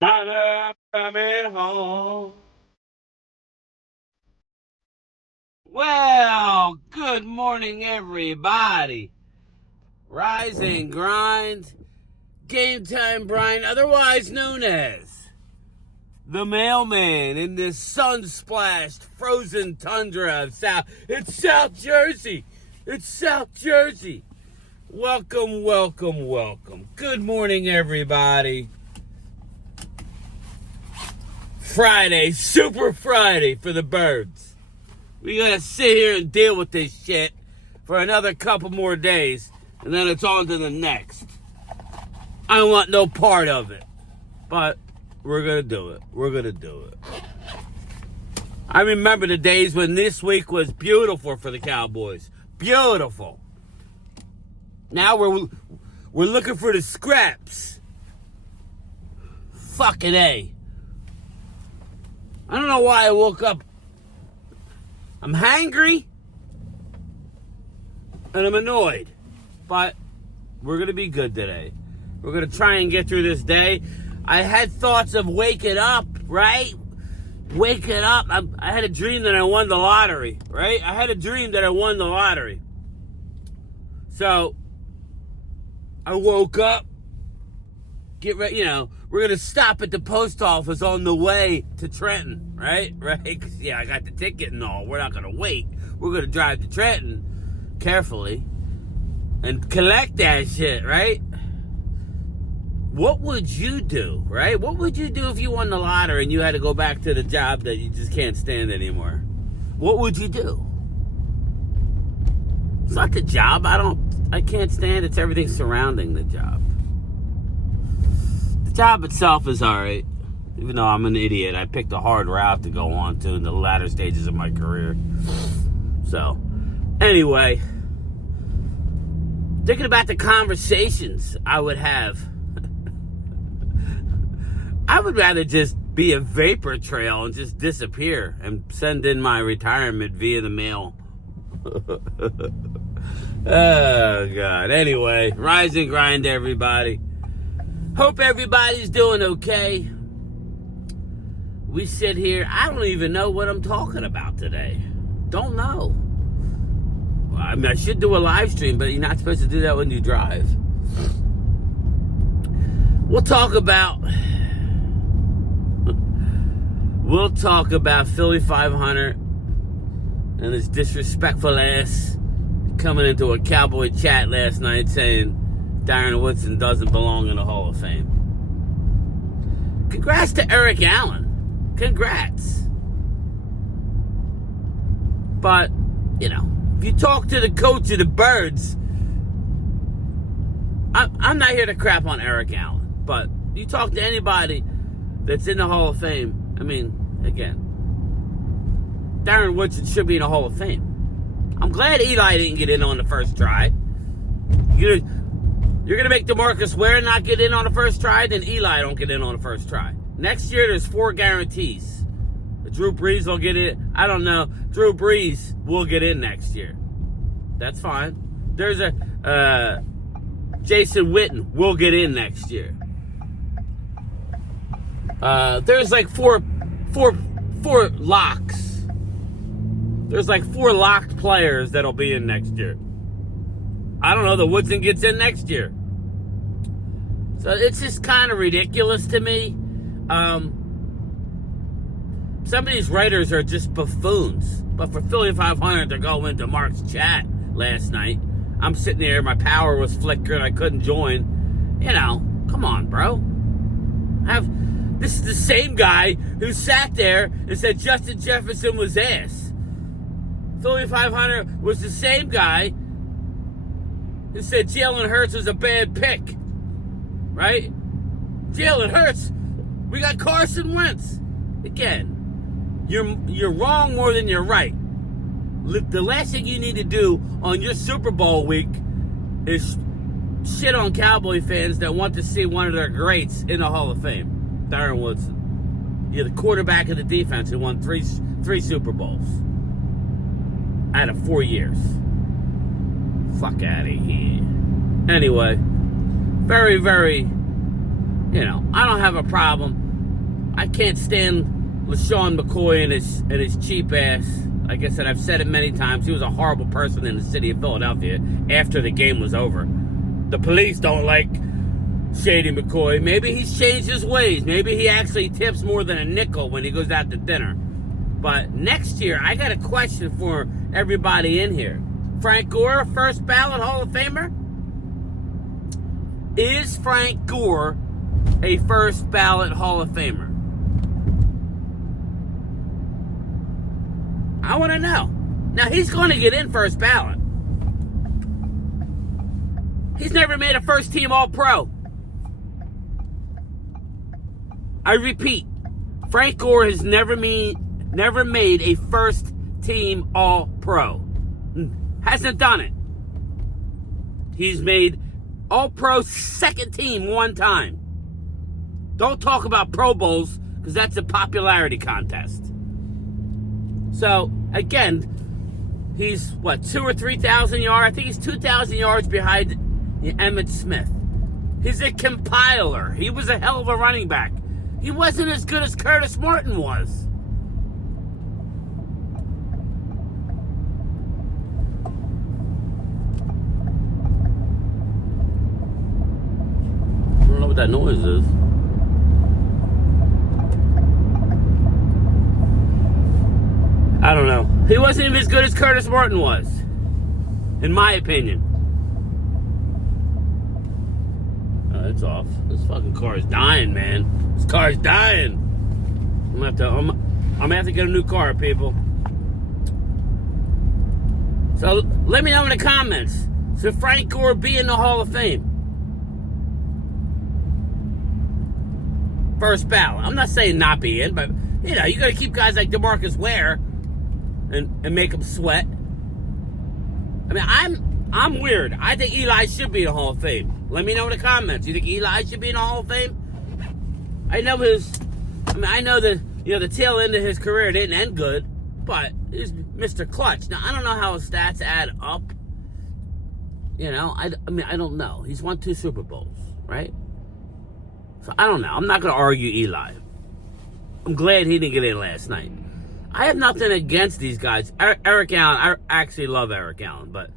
I'm coming home. Well, good morning, everybody. Rise and grind. Game time, Brian, otherwise known as the mailman in this sun-splashed, frozen tundra of South. It's South Jersey. It's South Jersey. Welcome, welcome, welcome. Good morning, everybody. Friday, Super Friday for the birds. We gotta sit here and deal with this shit for another couple more days, and then it's on to the next. I want no part of it, but we're gonna do it. We're gonna do it. I remember the days when this week was beautiful for the Cowboys. Beautiful. Now we're looking for the scraps. Fucking A. I don't know why I woke up. I'm hangry and I'm annoyed, but we're gonna be good today. We're gonna try and get through this day. I had thoughts of waking up, right? Waking up. I had a dream that I won the lottery, right? I had a dream that I won the lottery. So I woke up, get ready, we're going to stop at the post office on the way to Trenton, right? Right? Because, I got the ticket and all. We're not going to wait. We're going to drive to Trenton carefully and collect that shit, right? What would you do, right? What would you do if you won the lottery and you had to go back to the job that you just can't stand anymore? What would you do? It's not the job I can't stand. It's everything surrounding the job. The job itself is alright. Even though I'm an idiot, I picked a hard route to go on to in the latter stages of my career. So, anyway, thinking about the conversations I would have. I would rather just be a vapor trail and just disappear and send in my retirement via the mail. Oh, God. Anyway, rise and grind, everybody. Hope everybody's doing okay. We sit here. I don't even know what I'm talking about today. Don't know. I mean, I should do a live stream, but you're not supposed to do that when you drive. We'll talk about Philly 500 and his disrespectful ass coming into a Cowboy chat last night saying Darren Woodson doesn't belong in the Hall of Fame. Congrats to Eric Allen. Congrats. But, if you talk to the coach of the Birds, I'm not here to crap on Eric Allen, but you talk to anybody that's in the Hall of Fame, again, Darren Woodson should be in the Hall of Fame. I'm glad Eli didn't get in on the first try. You're going to make DeMarcus Ware not get in on the first try, then Eli don't get in on the first try. Next year, there's 4 guarantees. Drew Brees will get in. I don't know. Drew Brees will get in next year. That's fine. There's a Jason Witten will get in next year. There's like four locks. There's like 4 locked players that'll be in next year. I don't know. The Woodson gets in next year. So it's just kind of ridiculous to me. Some of these writers are just buffoons. But for Philly 500 to go into Mark's chat last night, I'm sitting there, my power was flickering, I couldn't join. Come on, bro. This is the same guy who sat there and said Justin Jefferson was ass. Philly 500 was the same guy who said Jalen Hurts was a bad pick. Right? Jalen Hurts. We got Carson Wentz. Again, you're wrong more than you're right. The last thing you need to do on your Super Bowl week is shit on Cowboy fans that want to see one of their greats in the Hall of Fame. Darren Woodson. You're the quarterback of the defense who won three Super Bowls out of 4 years. Fuck out of here. Anyway, very, very, I don't have a problem I can't stand LaShawn McCoy and his cheap ass. Like I said, I've said it many times. He was a horrible person in the city of Philadelphia after the game was over. The police don't like Shady McCoy. Maybe he's changed his ways. Maybe he actually tips more than a nickel when he goes out to dinner. But next year, I got a question for everybody in here. Frank Gore, first ballot Hall of Famer? Is Frank Gore a first ballot Hall of Famer? I want to know. Now, he's going to get in first ballot. He's never made a first-team All-Pro. I repeat, Frank Gore has never made a first-team All-Pro. Hasn't done it. He's made All-Pro second team one time. Don't talk about Pro Bowls, because that's a popularity contest. So, again, he's, 2,000 or 3,000 yards? I think he's 2,000 yards behind Emmitt Smith. He's a compiler. He was a hell of a running back. He wasn't as good as Curtis Martin was. I don't know what that noise is. I don't know. He wasn't even as good as Curtis Martin was, in my opinion. Oh, it's off. This fucking car is dying, man. This car is dying. I'm gonna have to get a new car, people. So let me know in the comments. Should Frank Gore be in the Hall of Fame? First ballot. I'm not saying not be in, but you know, you gotta keep guys like DeMarcus Ware and make them sweat. I mean, I'm weird. I think Eli should be in the Hall of Fame. Let me know in the comments. You think Eli should be in the Hall of Fame? I know the tail end of his career didn't end good, but he's Mr. Clutch. Now, I don't know how his stats add up. You know, I don't know. He's won 2 Super Bowls, right? So, I don't know. I'm not going to argue Eli. I'm glad he didn't get in last night. I have nothing against these guys. Eric Allen, I actually love Eric Allen, but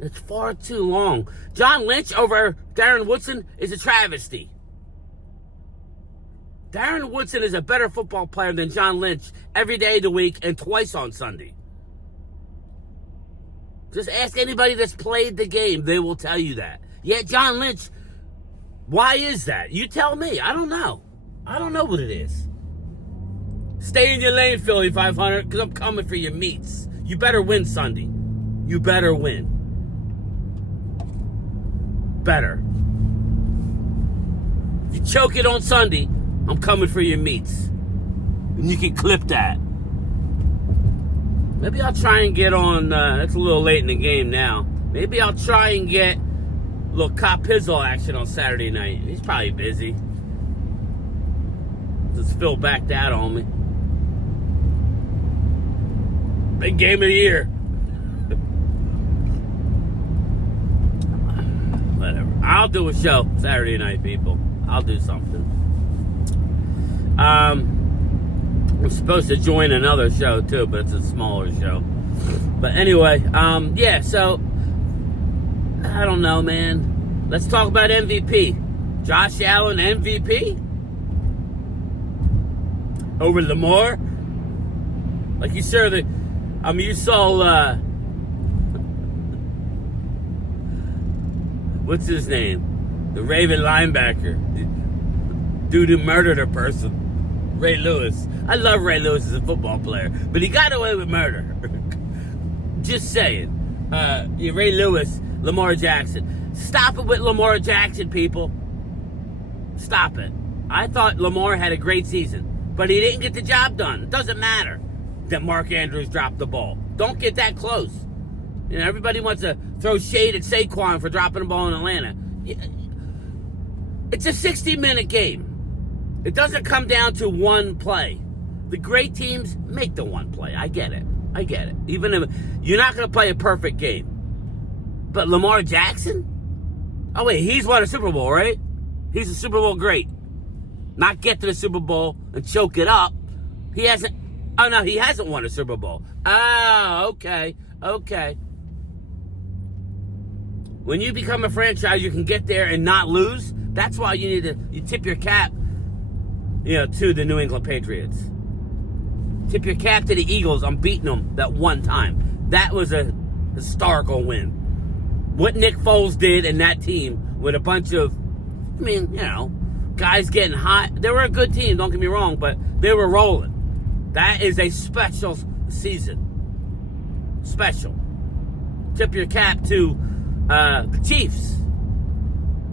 it's far too long. John Lynch over Darren Woodson is a travesty. Darren Woodson is a better football player than John Lynch every day of the week and twice on Sunday. Just ask anybody that's played the game. They will tell you that. Yet John Lynch, why is that? You tell me. I don't know. I don't know what it is. Stay in your lane, Philly 500, because I'm coming for your meats. You better win Sunday. You better win. Better. If you choke it on Sunday, I'm coming for your meats. And you can clip that. Maybe I'll try and get on, it's a little late in the game now. Maybe I'll try and get a little Cop Pizzle action on Saturday night. He's probably busy. Just Phil backed that on me. Big game of the year. Whatever. I'll do a show Saturday night, people. I'll do something. We're supposed to join another show too, but it's a smaller show. But anyway, yeah, so I don't know, man. Let's talk about MVP. Josh Allen MVP over Lamar. Like you saw you saw what's his name? The Raven linebacker. Dude who murdered a person. Ray Lewis. I love Ray Lewis as a football player, but he got away with murder. Just saying. Ray Lewis, Lamar Jackson. Stop it with Lamar Jackson, people. Stop it. I thought Lamar had a great season, but he didn't get the job done. It doesn't matter that Mark Andrews dropped the ball. Don't get that close. You know, everybody wants to throw shade at Saquon for dropping the ball in Atlanta. It's a 60-minute game. It doesn't come down to one play. The great teams make the one play. I get it. Even if you're not going to play a perfect game. But Lamar Jackson? Oh, wait, he's won a Super Bowl, right? He's a Super Bowl great. not get to the Super Bowl and choke it up. He hasn't won a Super Bowl. Oh, okay. When you become a franchise, you can get there and not lose. That's why you tip your cap, to the New England Patriots. Tip your cap to the Eagles on beating them that one time. That was a historical win. What Nick Foles did in that team with a bunch of, guys getting hot. They were a good team, don't get me wrong, but they were rolling. That is a special season. Special. Tip your cap to the Chiefs.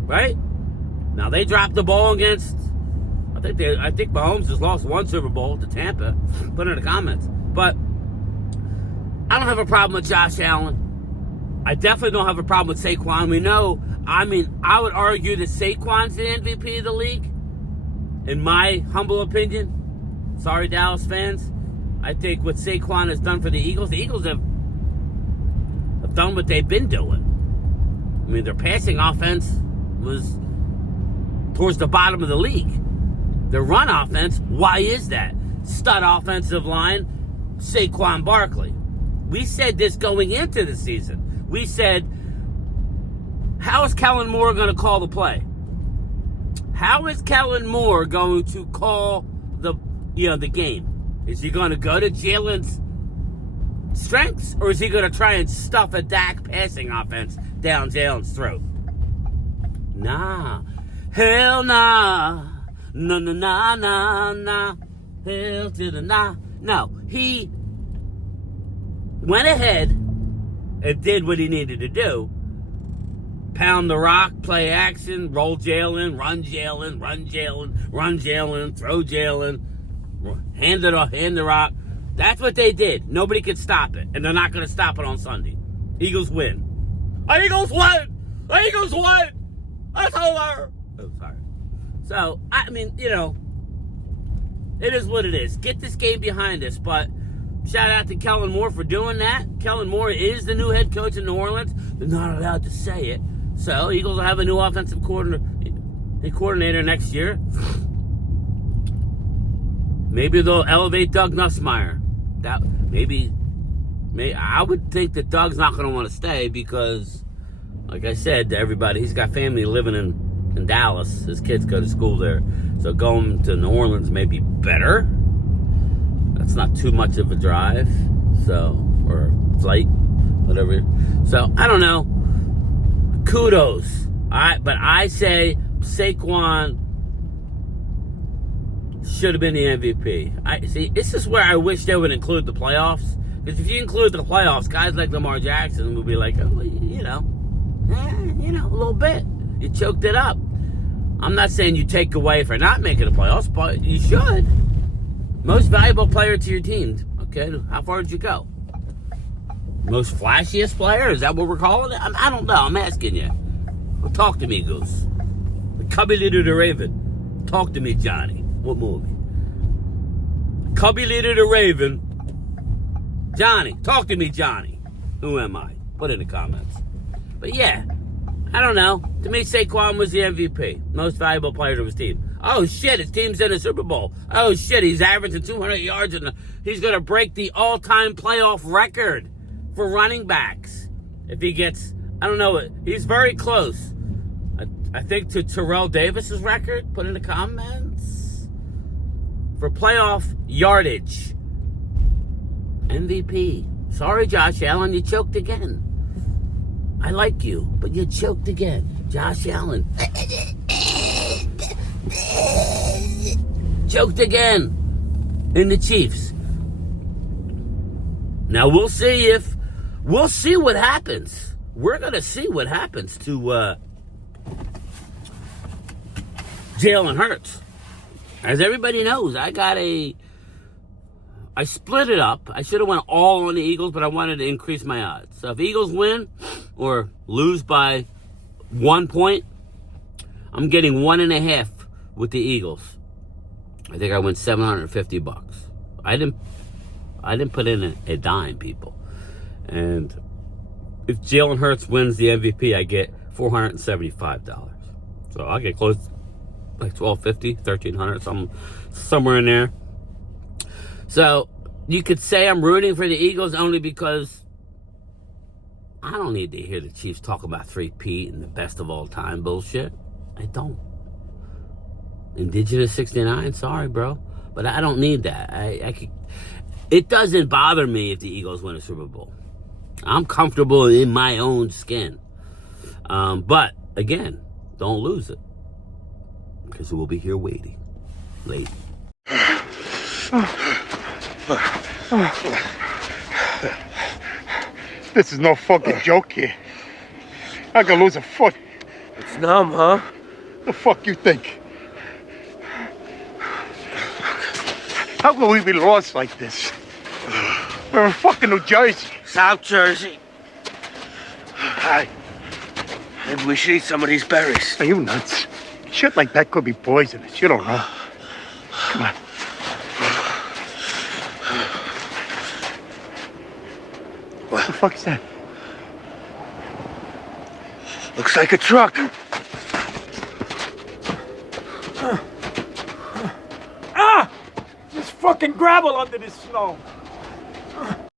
Right? Now, they dropped the ball against, I think Mahomes has lost one Super Bowl to Tampa. Put it in the comments. But I don't have a problem with Josh Allen. I definitely don't have a problem with Saquon. I would argue that Saquon's the MVP of the league. In my humble opinion. Sorry, Dallas fans. I think what Saquon has done for the Eagles have done what they've been doing. Their passing offense was towards the bottom of the league. Their run offense, why is that? Stud offensive line, Saquon Barkley. We said this going into the season. We said, how is Kellen Moore going to call the play? How is Kellen Moore going to call the game? Is he going to go to Jalen's strengths, or is he going to try and stuff a Dak passing offense down Jalen's throat? Nah. Hell nah. Nah. Hell to the nah. No. He went ahead and did what he needed to do. Pound the rock, play action, roll Jalen, run Jalen, throw Jalen, hand the rock. That's what they did. Nobody could stop it, and they're not going to stop it on Sunday. Eagles win. Eagles won! That's over! Oh, sorry. So, it is what it is. Get this game behind us, but shout out to Kellen Moore for doing that. Kellen Moore is the new head coach in New Orleans. They're not allowed to say it. So, Eagles will have a new offensive coordinator next year. Maybe they'll elevate Doug Nussmeier. I would think that Doug's not going to want to stay because, like I said to everybody, he's got family living in Dallas. His kids go to school there. So going to New Orleans may be better. That's not too much of a drive. Or flight, whatever. So, I don't know. Kudos. But I say Saquon should have been the MVP. This is where I wish they would include the playoffs. Because if you include the playoffs, guys like Lamar Jackson will be like, a little bit. You choked it up. I'm not saying you take away for not making the playoffs, but you should. Most valuable player to your team. Okay, how far did you go? Most flashiest player? Is that what we're calling it? I don't know. I'm asking you. Well, talk to me, Goose. The Cubby Leader the Raven. Talk to me, Johnny. What movie? Cubby Leader the Raven. Johnny. Talk to me, Johnny. Who am I? Put in the comments. But yeah, I don't know. To me, Saquon was the MVP. Most valuable player to his team. Oh, shit, his team's in a Super Bowl. Oh, shit, he's averaging 200 yards, and he's going to break the all-time playoff record for running backs. If he gets, I don't know, he's very close. I think to Terrell Davis's record. Put in the comments. For playoff yardage. MVP. Sorry, Josh Allen, you choked again. I like you, but you choked again. Josh Allen. Choked again in the Chiefs. Now we'll see what happens. We're going to see what happens to Jalen Hurts. As everybody knows, I split it up. I should have went all on the Eagles, but I wanted to increase my odds. So if Eagles win or lose by 1 point, I'm getting 1.5 with the Eagles. I think I win $750. I didn't put in a dime, people. And if Jalen Hurts wins the MVP, I get $475. So I'll get close like 1,250, 1,300, somewhere in there. So you could say I'm rooting for the Eagles only because I don't need to hear the Chiefs talk about 3-peat and the best of all time bullshit. I don't. Indigenous 69, sorry, bro, but I don't need that. It doesn't bother me if the Eagles win a Super Bowl. I'm comfortable in my own skin. But again, don't lose it, because we'll be here waiting. Late. This is no fucking joke here. I could lose a foot. It's numb, huh? The fuck you think? How can we be lost like this? We're in fucking New Jersey. South Jersey. Hi. Maybe we should eat some of these berries. Are you nuts? Shit like that could be poisonous. You don't know. Come on. What the fuck's that? Looks like a truck. There's fucking gravel under this snow.